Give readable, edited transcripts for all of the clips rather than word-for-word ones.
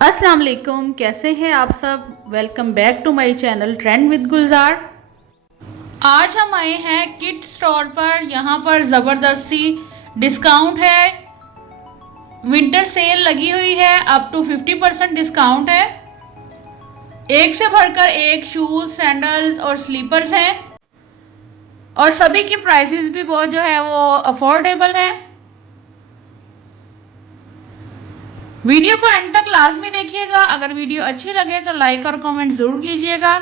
अस्सलाम वालेकुम, कैसे हैं आप सब। Welcome back to my channel trend with Gulzar. आज हम आए हैं किट स्टोर पर। यहाँ पर ज़बरदस्ती डिस्काउंट है, विंटर सेल लगी हुई है, अप टू 50% डिस्काउंट है। एक से बढ़कर एक शूज, सैंडल्स और स्लीपर्स हैं और सभी की प्राइसेस भी बहुत जो है वो अफोर्डेबल है। वीडियो को एंड तक लाजमी देखिएगा। अगर वीडियो अच्छी लगे तो लाइक और कमेंट जरूर कीजिएगा।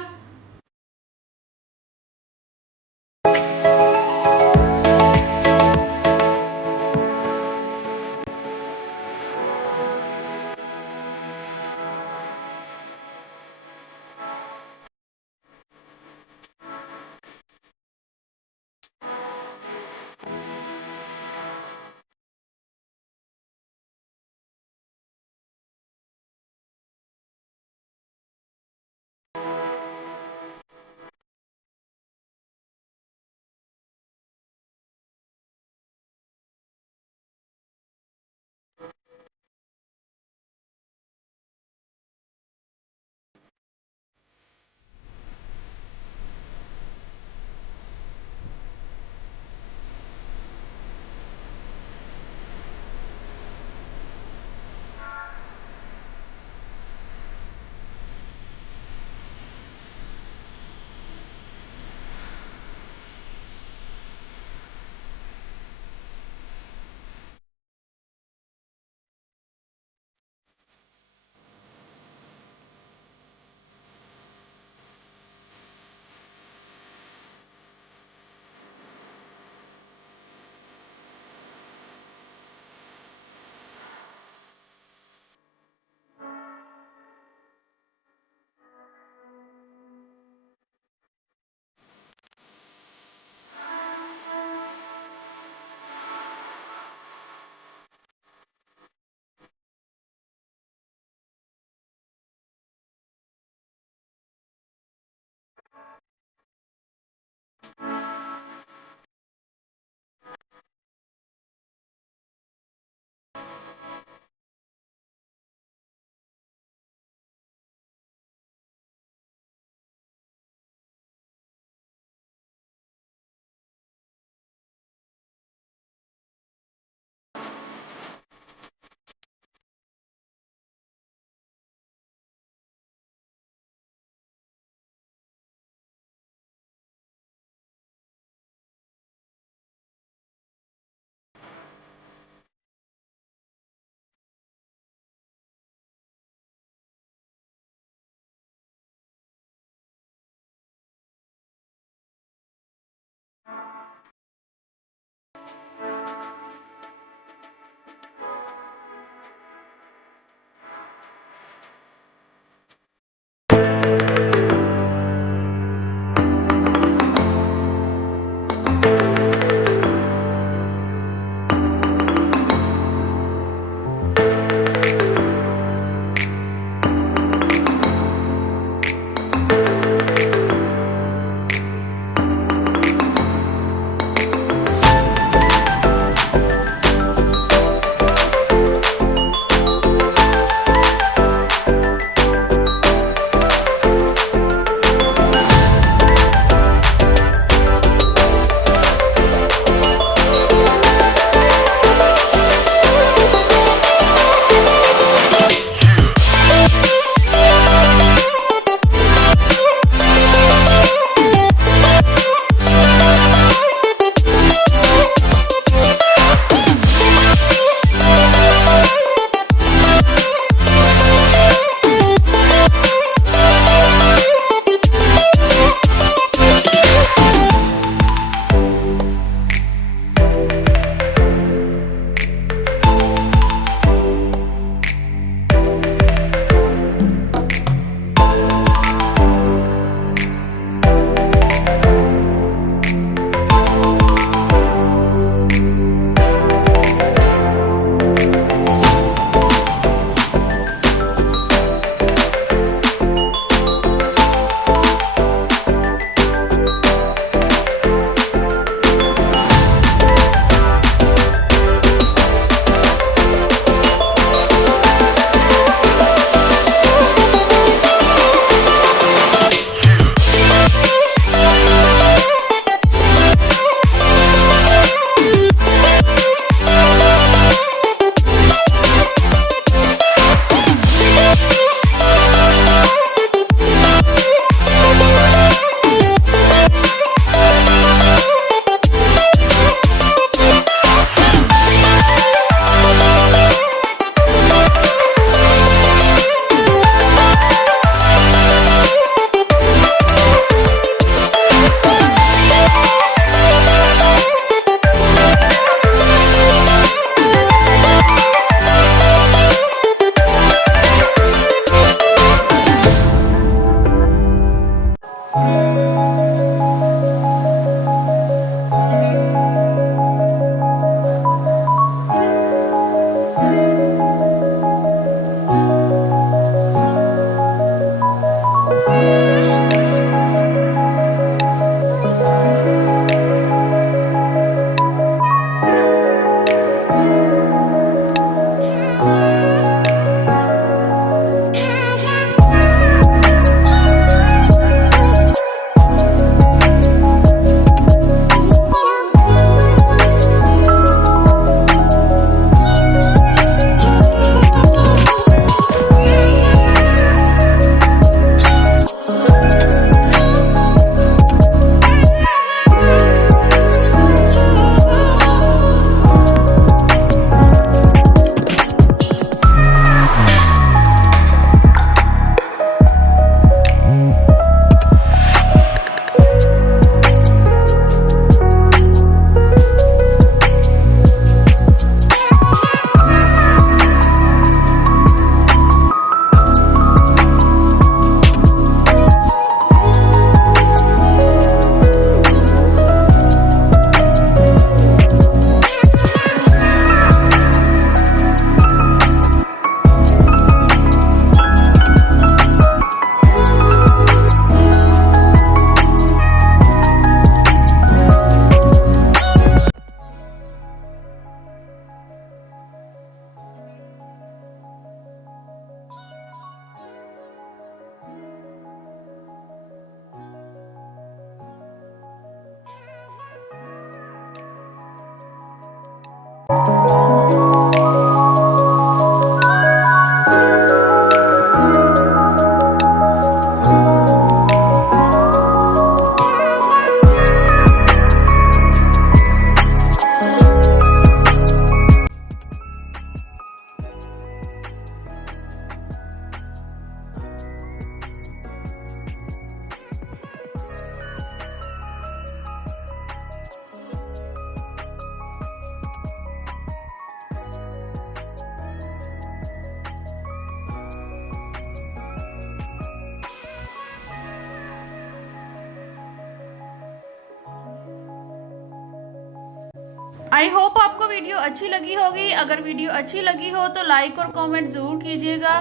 आई होप आपको वीडियो अच्छी लगी होगी। अगर वीडियो अच्छी लगी हो तो लाइक और कमेंट ज़रूर कीजिएगा,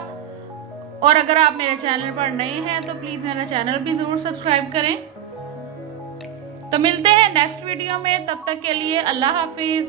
और अगर आप मेरे चैनल पर नए हैं तो प्लीज़ मेरा चैनल भी ज़रूर सब्सक्राइब करें। तो मिलते हैं नेक्स्ट वीडियो में, तब तक के लिए अल्लाह हाफिज़।